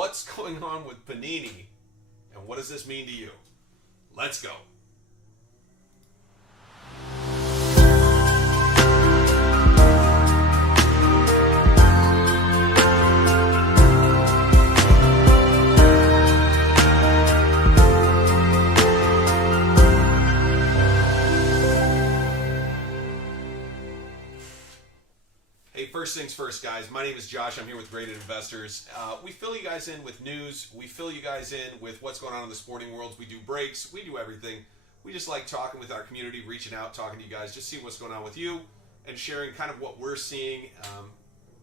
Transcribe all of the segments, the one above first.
what's going on with Panini, and what does this mean to you? Let's go. First things first, guys. My name is Josh. I'm here with Graded Investors. We fill you guys in with news. We fill you guys in with what's going on in the sporting worlds. We do breaks. We do everything. We just like talking with our community, reaching out, talking to you guys, just see what's going on with you, and sharing kind of what we're seeing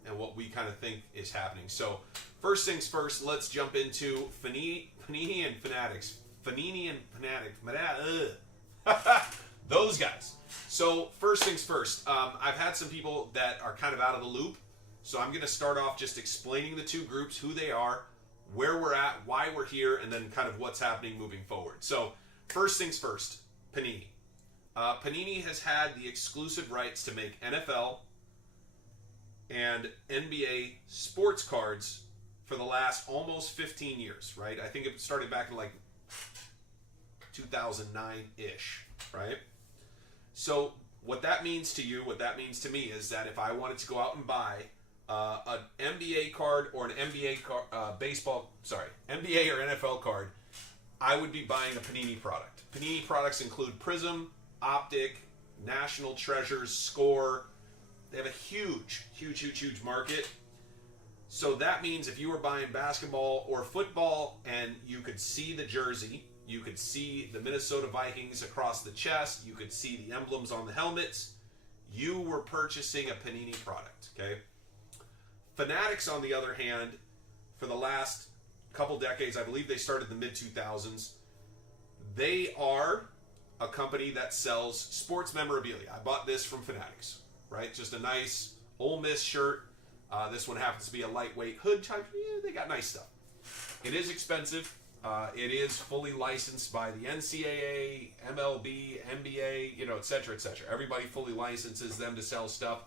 and what we kind of think is happening. So, first things first, let's jump into Panini and Fanatics. Fanini and Fanatics. Those guys. So first things first, I've had some people that are kind of out of the loop. So I'm going to start off just explaining the two groups, who they are, where we're at, why we're here, and then kind of what's happening moving forward. So first things first, Panini. Panini has had the exclusive rights to make NFL and NBA sports cards for the last almost 15 years, right? I think it started back in like 2009-ish, right? So what that means to you, what that means to me is that if I wanted to go out and buy an NBA card or an NBA NBA or NFL card, I would be buying a Panini product. Panini products include Prism, Optic, National Treasures, Score. They have a huge market. So that means if you were buying basketball or football and you could see the jersey, you could see the Minnesota Vikings across the chest, you could see the emblems on the helmets, you were purchasing a Panini product, okay? Fanatics, on the other hand, for the last couple decades, I believe they started in the mid-2000s, they are a company that sells sports memorabilia. I bought this from Fanatics, right? Just a nice Ole Miss shirt. This one happens to be a lightweight hood type. Yeah, they got nice stuff. It is expensive. It is fully licensed by the NCAA, MLB, NBA, et cetera, et cetera. Everybody fully licenses them to sell stuff.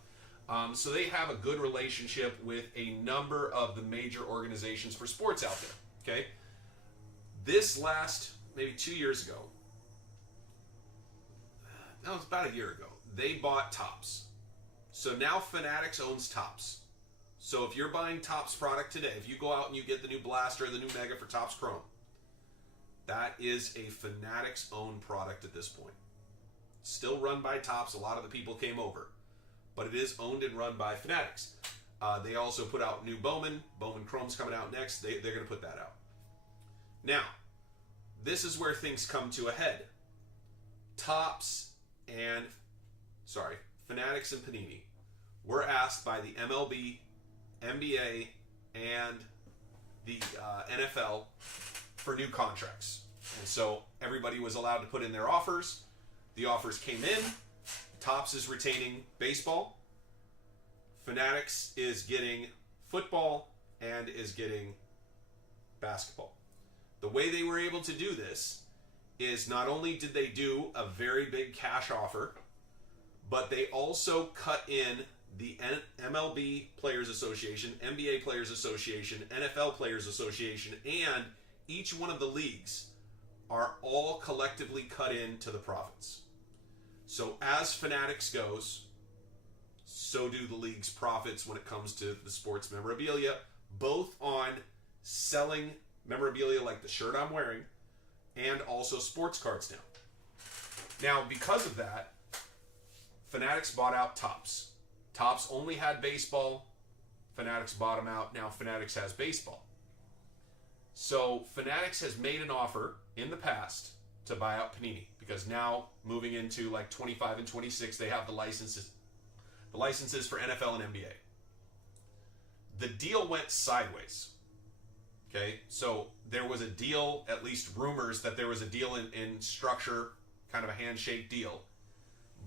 So they have a good relationship with a number of the major organizations for sports out there, okay? This last, maybe 2 years ago, no, it's about a year ago, they bought Topps. So now Fanatics owns Topps. So if you're buying Topps product today, if you go out and you get the new Blaster or the new Mega for Topps Chrome, that is a Fanatics-owned product at this point. Still run by Topps. A lot of the people came over. But it is owned and run by Fanatics. They also put out new Bowman. Bowman Chrome's coming out next. They're going to put that out. Now, this is where things come to a head. Fanatics and Panini were asked by the MLB, NBA, and the NFL for new contracts. And so everybody was allowed to put in their offers. The offers came in. Topps is retaining baseball. Fanatics is getting football and is getting basketball. The way they were able to do this is not only did they do a very big cash offer, but they also cut in the MLB Players Association, NBA Players Association, NFL Players Association, and each one of the leagues are all collectively cut into the profits. So as Fanatics goes, so do the league's profits when it comes to the sports memorabilia, both on selling memorabilia like the shirt I'm wearing and also sports cards now. Now, because of that, Fanatics bought out Topps. Topps only had baseball. Fanatics bought them out. Now Fanatics has baseball. So Fanatics has made an offer in the past to buy out Panini because now moving into like 25 and 26, they have the licenses for NFL and NBA. The deal went sideways. Okay, so there was a deal, at least rumors that there was a deal in structure, kind of a handshake deal.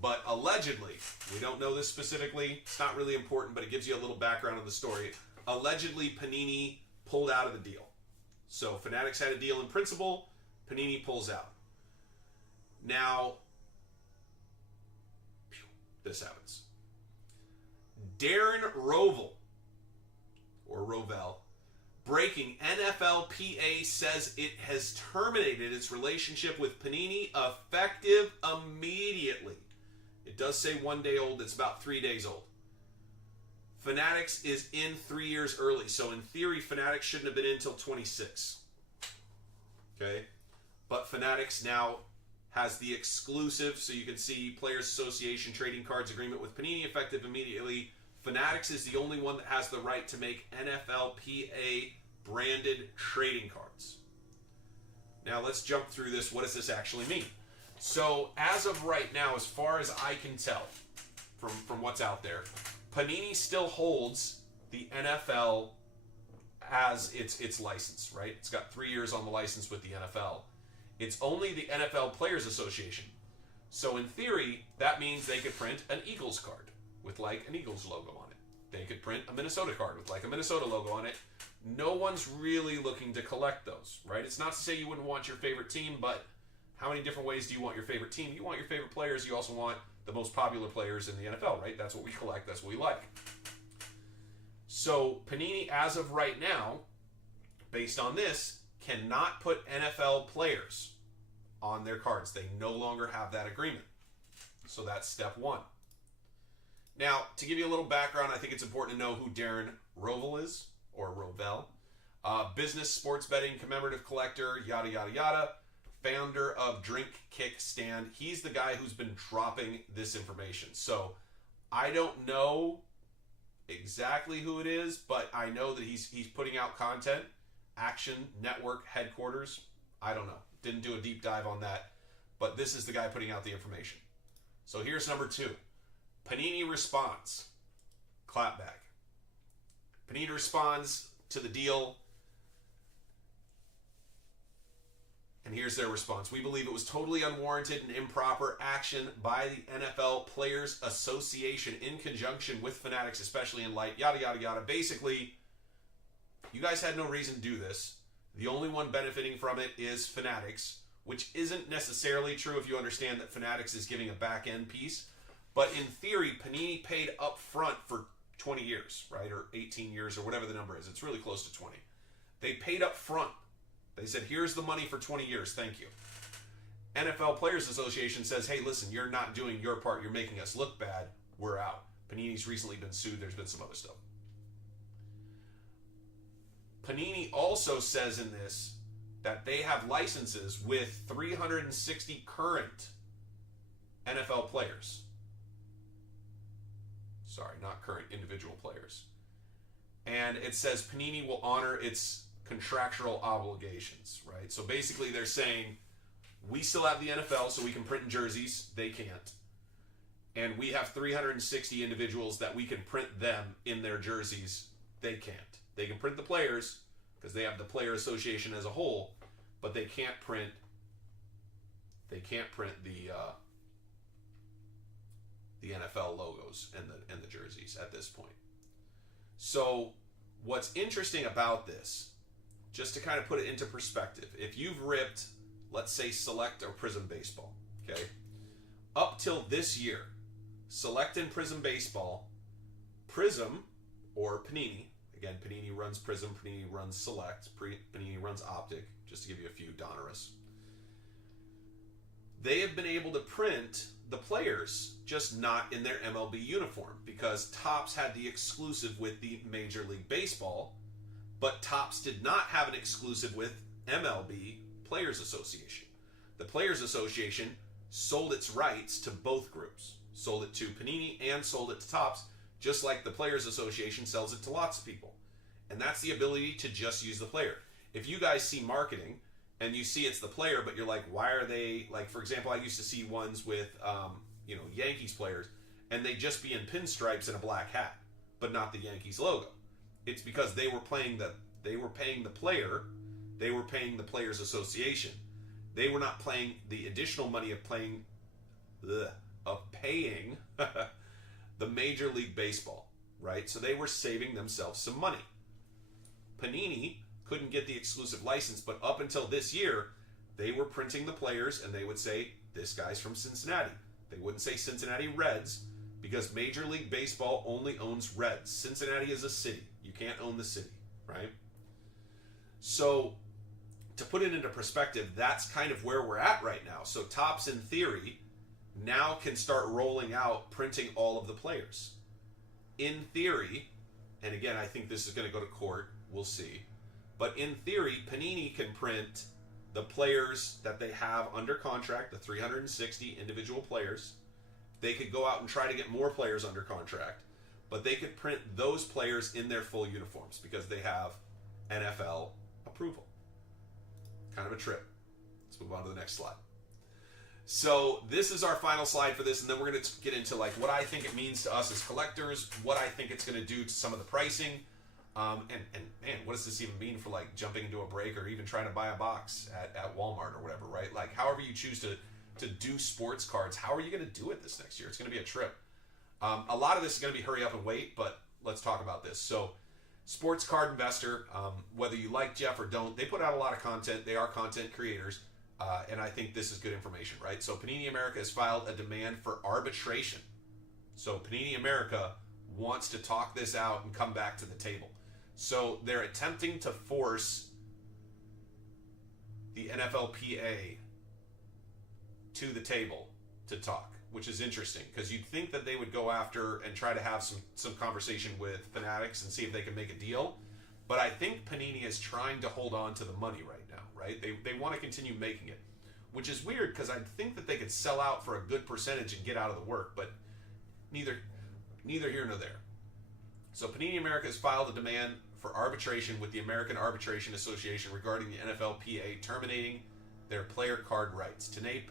But allegedly, we don't know this specifically, it's not really important, but it gives you a little background on the story. Allegedly, Panini pulled out of the deal. So Fanatics had a deal in principle, Panini pulls out. Now, this happens. Darren Rovell, or Rovell, Breaking, NFLPA says it has terminated its relationship with Panini effective immediately. It does say 1 day old. It's about 3 days old. Fanatics is in 3 years early. So in theory, Fanatics shouldn't have been in until 26. Okay? But Fanatics now has the exclusive, so you can see Players Association trading cards agreement with Panini effective immediately. Fanatics is the only one that has the right to make NFLPA branded trading cards. Now let's jump through this. What does this actually mean? So as of right now, as far as I can tell from what's out there, Panini still holds the NFL as its license, right? It's got 3 years on the license with the NFL. It's only the NFL Players Association. So in theory, that means they could print an Eagles card with like an Eagles logo on it. They could print a Minnesota card with like a Minnesota logo on it. No one's really looking to collect those, right? It's not to say you wouldn't want your favorite team, but how many different ways do you want your favorite team? You want your favorite players. You also want the most popular players in the NFL, right? That's what we collect. That's what we like. So Panini, as of right now, based on this, cannot put NFL players on their cards. They no longer have that agreement. So that's step one. Now, to give you a little background, I think it's important to know who Darren Rovell is, or Rovell. Business, sports betting, commemorative collector, yada, yada, yada. Founder of Drink Kick Stand. He's the guy who's been dropping this information. So I don't know exactly who it is, but I know that he's putting out content. Action Network headquarters. I don't know. Didn't do a deep dive on that. But this is the guy putting out the information. So here's number 2. Panini responds. Clapback. Panini responds to the deal. And here's their response. We believe it was totally unwarranted and improper action by the NFL Players Association in conjunction with Fanatics, especially in light, yada, yada, yada. Basically, you guys had no reason to do this. The only one benefiting from it is Fanatics, which isn't necessarily true if you understand that Fanatics is giving a back-end piece. But in theory, Panini paid up front for 20 years, right? Or 18 years, or whatever the number is. It's really close to 20. They paid up front. They said, here's the money for 20 years. Thank you. NFL Players Association says, hey, listen, you're not doing your part. You're making us look bad. We're out. Panini's recently been sued. There's been some other stuff. Panini also says in this that they have licenses with 360 current NFL players. Sorry, not current, individual players. And it says Panini will honor its contractual obligations, right? So basically they're saying, we still have the NFL so we can print jerseys. They can't. And we have 360 individuals that we can print them in their jerseys. They can't. They can print the players because they have the player association as a whole, but they can't print the NFL logos and the jerseys at this point. So what's interesting about this, just to kind of put it into perspective, if you've ripped, let's say, Select or Prism Baseball, okay, up till this year, Select and Prism Baseball, Prism or Panini, again, Panini runs Prism, Panini runs Select, Panini runs Optic, just to give you a few Donruss, they have been able to print the players, just not in their MLB uniform, because Topps had the exclusive with the Major League Baseball, but Topps did not have an exclusive with MLB Players Association. The Players Association sold its rights to both groups. Sold it to Panini and sold it to Topps, just like the Players Association sells it to lots of people. And that's the ability to just use the player. If you guys see marketing and you see it's the player, but you're like, why are they, like, for example, I used to see ones with, Yankees players, and they just be in pinstripes and a black hat, but not the Yankees logo. It's because they were paying the player, they were paying the Players Association. They were not paying the additional money of paying the Major League Baseball, right? So they were saving themselves some money. Panini couldn't get the exclusive license, but up until this year, they were printing the players, and they would say, this guy's from Cincinnati. They wouldn't say Cincinnati Reds, because Major League Baseball only owns Reds. Cincinnati is a city. You can't own the city, right? So to put it into perspective, that's kind of where we're at right now. So Topps, in theory, now can start rolling out printing all of the players. In theory, and again, I think this is going to go to court. We'll see. But in theory, Panini can print the players that they have under contract, the 360 individual players. They could go out and try to get more players under contract, but they could print those players in their full uniforms because they have NFL approval. Kind of a trip. Let's move on to the next slide. So this is our final slide for this, and then we're going to get into like what I think it means to us as collectors, what I think it's going to do to some of the pricing, and man, what does this even mean for like jumping into a break or even trying to buy a box at Walmart or whatever, right? Like however you choose to do sports cards, how are you going to do it this next year? It's going to be a trip. A lot of this is going to be hurry up and wait, but let's talk about this. So Sports Card Investor, whether you like Jeff or don't, they put out a lot of content. They are content creators. And I think this is good information, right? So Panini America has filed a demand for arbitration. So Panini America wants to talk this out and come back to the table. So they're attempting to force the NFLPA to the table to talk, which is interesting because you'd think that they would go after and try to have some conversation with Fanatics and see if they can make a deal. But I think Panini is trying to hold on to the money right now, right? They want to continue making it, which is weird because I think that they could sell out for a good percentage and get out of the work, but neither here nor there. So Panini America has filed a demand for arbitration with the American Arbitration Association regarding the NFLPA terminating their player card rights. Today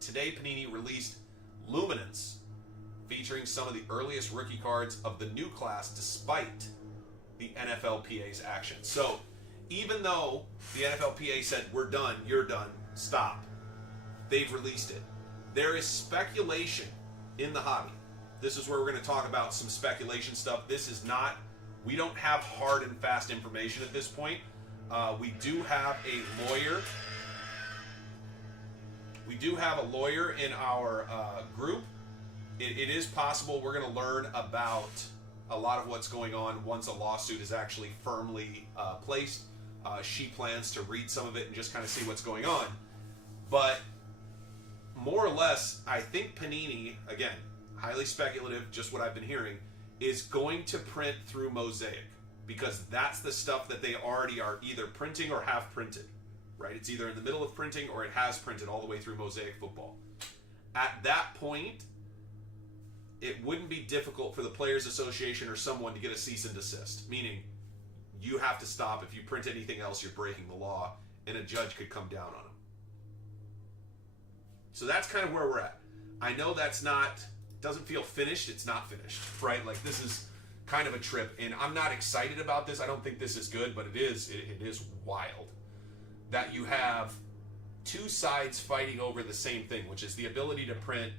Panini released Luminance, featuring some of the earliest rookie cards of the new class despite the NFLPA's action. So even though the NFLPA said, we're done, you're done, stop, they've released it. There is speculation in the hobby. This is where we're going to talk about some speculation stuff. This is not, we don't have hard and fast information at this point. We do have a lawyer. We do have a lawyer in our group. It is possible we're going to learn about a lot of what's going on once a lawsuit is actually firmly placed. She plans to read some of it and just kind of see what's going on. But more or less, I think Panini, again, highly speculative, just what I've been hearing, is going to print through Mosaic because that's the stuff that they already are either printing or have printed, right? It's either in the middle of printing or it has printed all the way through Mosaic Football. At that point, it wouldn't be difficult for the Players Association or someone to get a cease and desist, meaning you have to stop. If you print anything else, you're breaking the law, and a judge could come down on them. So that's kind of where we're at. I know that's not, doesn't feel finished. It's not finished, right? Like this is kind of a trip, and I'm not excited about this. I don't think this is good, but it is wild that you have two sides fighting over the same thing, which is the ability to print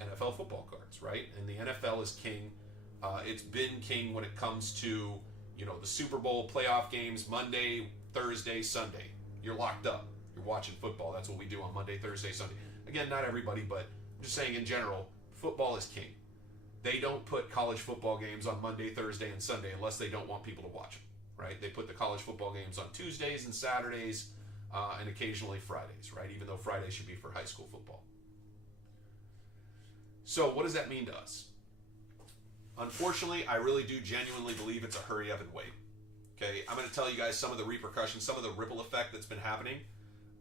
NFL football cards, right? And the NFL is king. It's been king when it comes to, the Super Bowl playoff games, Monday, Thursday, Sunday. You're locked up. You're watching football. That's what we do on Monday, Thursday, Sunday. Again, not everybody, but I'm just saying in general, football is king. They don't put college football games on Monday, Thursday, and Sunday unless they don't want people to watch them, right? They put the college football games on Tuesdays and Saturdays and occasionally Fridays, right? Even though Friday should be for high school football. So what does that mean to us? Unfortunately, I really do genuinely believe it's a hurry up and wait. Okay, I'm going to tell you guys some of the repercussions, some of the ripple effect that's been happening.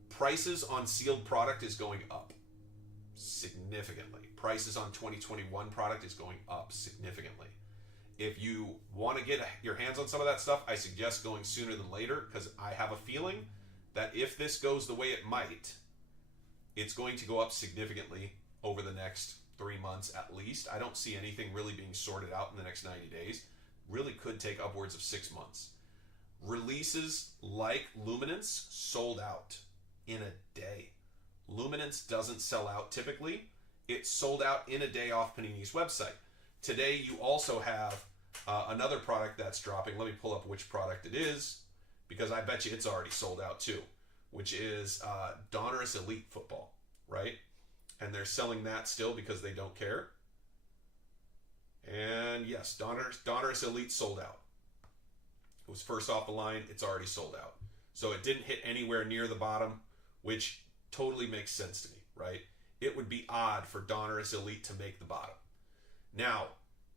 Prices on sealed product is going up significantly. Prices on 2021 product is going up significantly. If you want to get your hands on some of that stuff, I suggest going sooner than later because I have a feeling that if this goes the way it might, it's going to go up significantly over the next 3 months at least. I don't see anything really being sorted out in the next 90 days. Really could take upwards of 6 months. Releases like Luminance sold out in a day. Luminance doesn't sell out typically. It sold out in a day off Panini's website. Today you also have another product that's dropping. Let me pull up which product it is because I bet you it's already sold out too, which is Donruss Elite Football, right? And they're selling that still because they don't care. And yes, Donruss Elite sold out. It was first off the line. It's already sold out. So it didn't hit anywhere near the bottom, which totally makes sense to me, right? It would be odd for Donruss Elite to make the bottom. Now,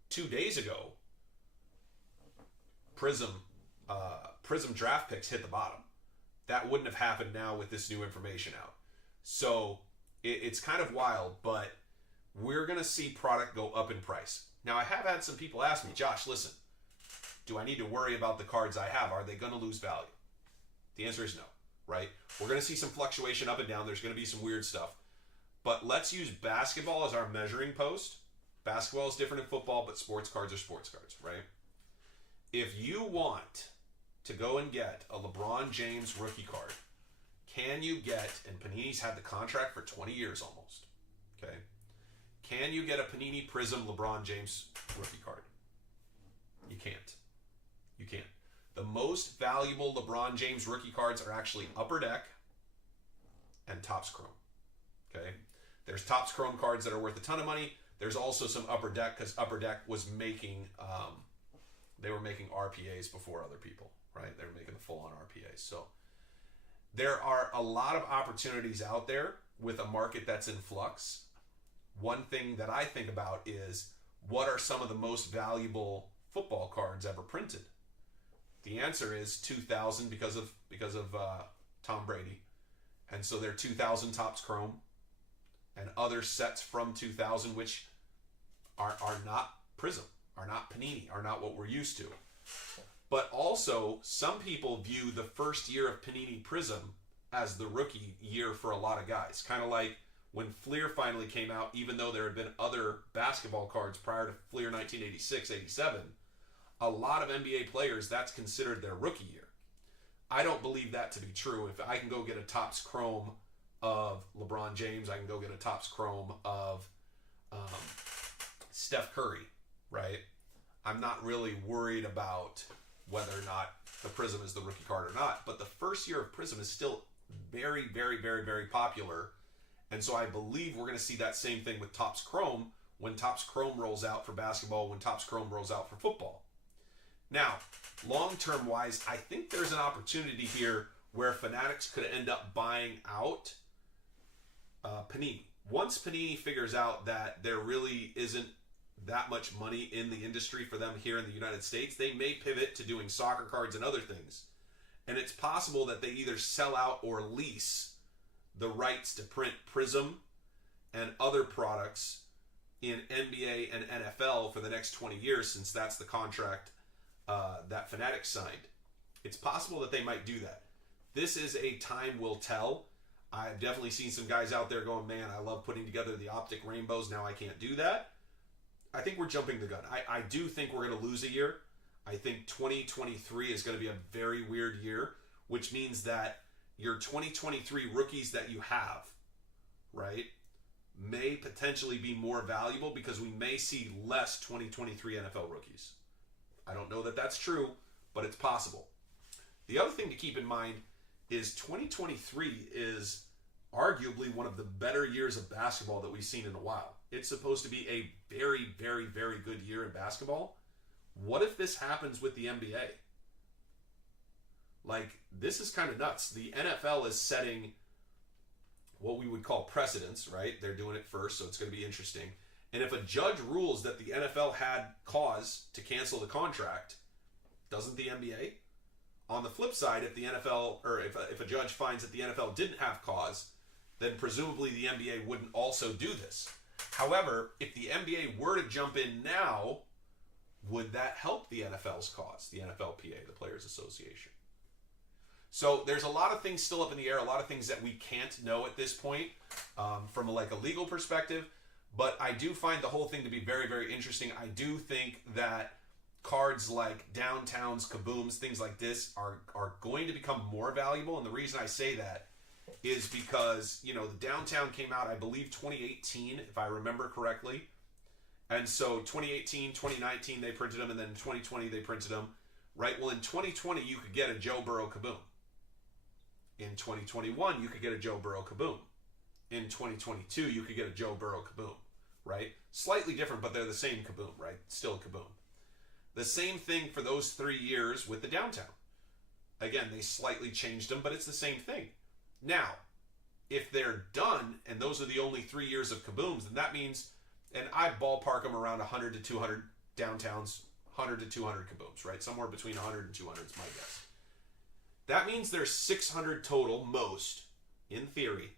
2 days ago, Prism draft picks hit the bottom. That wouldn't have happened now with this new information out. So it's kind of wild, but we're going to see product go up in price. Now, I have had some people ask me, Josh, listen, do I need to worry about the cards I have? Are they going to lose value? The answer is no, right? We're going to see some fluctuation up and down. There's going to be some weird stuff. But let's use basketball as our measuring post. Basketball is different in football, but sports cards are sports cards, right? If you want to go and get a LeBron James rookie card, can you get, and Panini's had the contract for 20 years almost, okay? Can you get a Panini Prism LeBron James rookie card? You can't. You can't. The most valuable LeBron James rookie cards are actually Upper Deck and Topps Chrome, okay? There's Topps Chrome cards that are worth a ton of money. There's also some Upper Deck because Upper Deck was making, they were making RPAs before other people, right? They were making the full-on RPAs. So there are a lot of opportunities out there with a market that's in flux. One thing that I think about is what are some of the most valuable football cards ever printed? The answer is 2000 because of Tom Brady. And so they're 2000 Topps Chrome and other sets from 2000 which are not Prism, are not Panini, are not what we're used to. But also, some people view the first year of Panini Prism as the rookie year for a lot of guys. Kind of like when Fleer finally came out, even though there had been other basketball cards prior to Fleer 1986-87, a lot of NBA players, that's considered their rookie year. I don't believe that to be true. If I can go get a Topps Chrome of LeBron James, I can go get a Topps Chrome of Steph Curry, right? I'm not really worried about whether or not the Prism is the rookie card or not, but the first year of Prism is still very, very, very, very popular. And so I believe we're going to see that same thing with Topps Chrome when Topps Chrome rolls out for basketball, when Topps Chrome rolls out for football. Now, long-term wise, I think there's an opportunity here where Fanatics could end up buying out Panini. Once Panini figures out that there really isn't that much money in the industry for them here in the United States, they may pivot to doing soccer cards and other things. And it's possible that they either sell out or lease the rights to print Prism and other products in NBA and NFL for the next 20 years, since that's the contract that Fanatics signed. It's possible that they might do that. This is a time will tell. I've definitely seen some guys out there going, man, I love putting together the optic rainbows. Now I can't do that. I think we're jumping the gun. I do think we're going to lose a year. I think 2023 is going to be a very weird year, which means that your 2023 rookies that you have, right, may potentially be more valuable because we may see less 2023 NFL rookies. I don't know that that's true, but it's possible. The other thing to keep in mind is 2023 is arguably one of the better years of basketball that we've seen in a while. It's supposed to be a very, very, very good year in basketball. What if this happens with the NBA? Like, this is kind of nuts. The NFL is setting what we would call precedents, right? They're doing it first, so it's going to be interesting. And if a judge rules that the NFL had cause to cancel the contract, doesn't the NBA? On the flip side, if the NFL, or if a judge finds that the NFL didn't have cause, then presumably the NBA wouldn't also do this. However, if the NBA were to jump in now, would that help the NFL's cause, the NFLPA, the Players Association? So there's a lot of things still up in the air, a lot of things that we can't know at this point from a legal perspective. But I do find the whole thing to be very, very interesting. I do think that cards like Downtowns, Kabooms, things like this are going to become more valuable. And the reason I say that is because, the Downtown came out, I believe, 2018, if I remember correctly. And so 2018, 2019, they printed them, and then in 2020, they printed them. Right? Well, in 2020, you could get a Joe Burrow Kaboom. In 2021, you could get a Joe Burrow Kaboom. In 2022, you could get a Joe Burrow Kaboom. Right? Slightly different, but they're the same Kaboom, right? Still a Kaboom. The same thing for those 3 years with the Downtown. Again, they slightly changed them, but it's the same thing. Now, if they're done and those are the only 3 years of kabooms, then that means, and I ballpark them around 100 to 200 downtowns, 100 to 200 kabooms, right? Somewhere between 100 and 200 is my guess. That means there's 600 total, most, in theory,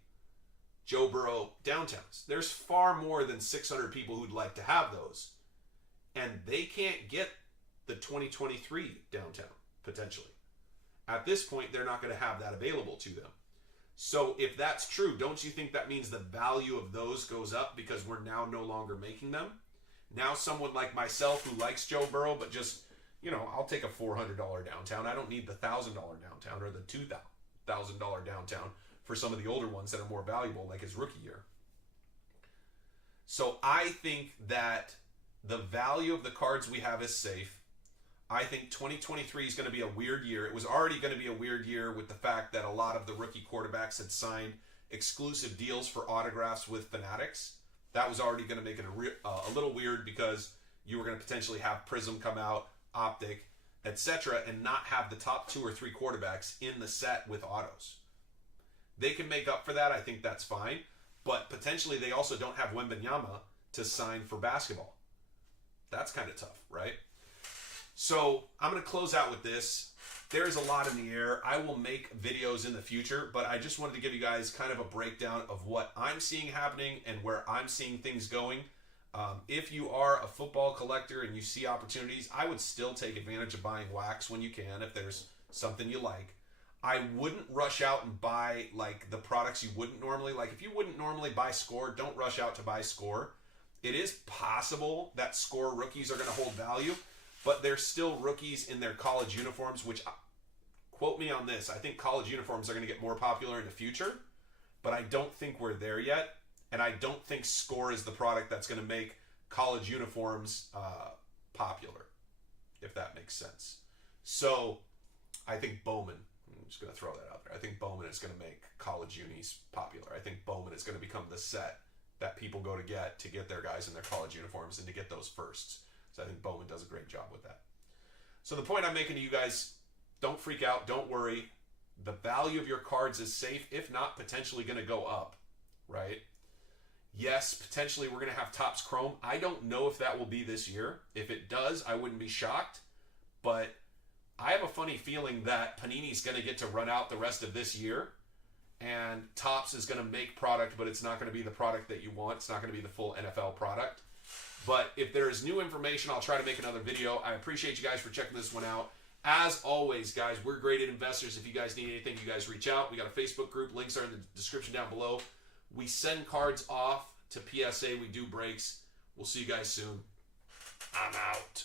Joe Burrow downtowns. There's far more than 600 people who'd like to have those. And they can't get the 2023 downtown, potentially. At this point, they're not going to have that available to them. So if that's true, don't you think that means the value of those goes up because we're now no longer making them? Now someone like myself who likes Joe Burrow, but just, I'll take a $400 downtown. I don't need the $1,000 downtown or the $2,000 downtown for some of the older ones that are more valuable, like his rookie year. So I think that the value of the cards we have is safe. I think 2023 is going to be a weird year. It was already going to be a weird year with the fact that a lot of the rookie quarterbacks had signed exclusive deals for autographs with Fanatics. That was already going to make it a little weird because you were going to potentially have Prism come out, Optic, etc., and not have the top 2 or 3 quarterbacks in the set with autos. They can make up for that. I think that's fine. But potentially they also don't have Wembanyama to sign for basketball. That's kind of tough, right? So I'm going to close out with this. There's a lot in the air. I will make videos in the future, but I just wanted to give you guys kind of a breakdown of what I'm seeing happening and where I'm seeing things going. If you are a football collector and you see opportunities, I would still take advantage of buying wax when you can if there's something you like. I wouldn't rush out and buy like the products you wouldn't normally. Like if you wouldn't normally buy Score, don't rush out to buy Score. It is possible that Score rookies are going to hold value, but they're still rookies in their college uniforms, which, quote me on this, I think college uniforms are going to get more popular in the future, but I don't think we're there yet, and I don't think Score is the product that's going to make college uniforms popular, if that makes sense. So I think Bowman, I'm just going to throw that out there, I think Bowman is going to make college unis popular. I think Bowman is going to become the set that people go to get their guys in their college uniforms and to get those firsts. So I think Bowman does a great job with that. So the point I'm making to you guys, don't freak out, don't worry. The value of your cards is safe, if not potentially going to go up, right? Yes, potentially we're going to have Topps Chrome. I don't know if that will be this year. If it does, I wouldn't be shocked. But I have a funny feeling that Panini's going to get to run out the rest of this year. And Topps is going to make product, but it's not going to be the product that you want. It's not going to be the full NFL product. But if there is new information, I'll try to make another video. I appreciate you guys for checking this one out. As always, guys, we're Graded Investors. If you guys need anything, you guys reach out. We got a Facebook group. Links are in the description down below. We send cards off to PSA. We do breaks. We'll see you guys soon. I'm out.